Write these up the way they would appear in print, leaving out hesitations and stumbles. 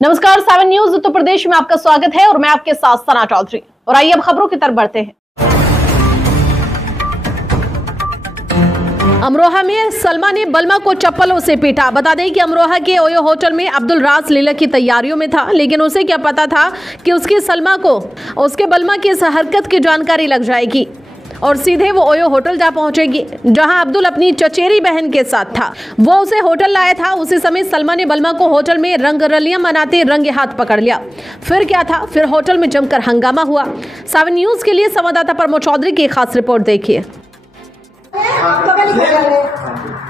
नमस्कार, 7 न्यूज उत्तर प्रदेश में आपका स्वागत है और मैं आपके साथ सना चौधरी। और आइए अब खबरों की तरफ बढ़ते हैं। अमरोहा में सलमा ने बलमा को चप्पलों से पीटा। बता दें कि अमरोहा के ओयो होटल में अब्दुल राज लीला की तैयारियों में था, लेकिन उसे क्या पता था कि उसकी सलमा को उसके बलमा की इस हरकत की जानकारी लग जाएगी और सीधे वो ओयो होटल जा पहुंचेगी, जहां अब्दुल अपनी चचेरी बहन के साथ था। वो उसे होटल लाया था। उसी समय सलमा ने बलमा को होटल में रंगरलियां मनाते रंगे हाथ पकड़ लिया। फिर क्या था, फिर होटल में जमकर हंगामा हुआ। 7 न्यूज के लिए संवाददाता प्रमोद चौधरी की खास रिपोर्ट देखिए।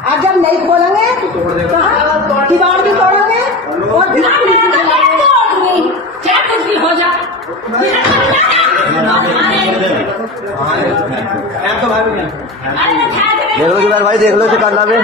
आज जब नहीं खोलेंगे दीवार भी तोड़ेंगे और देख लो जुबैर भाई, देख लो इसे करना में।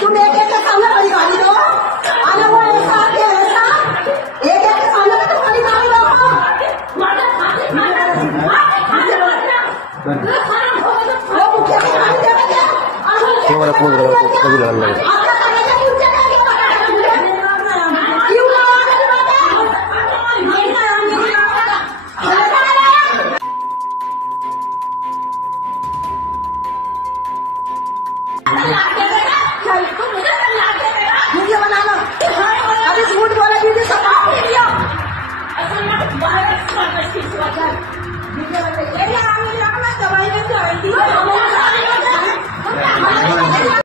तुम एक एक सामने बड़ी गाड़ी दो, आना वो ऐसा क्या ऐसा एक एक सामने तो बड़ी गाड़ी दो। वो मुझे गाड़ी देंगे क्यों वाला कूद रहा है, कभी लड़न लगे। वीडियो बना लो, अभी झूठ बोला वीडियो सब वीडियो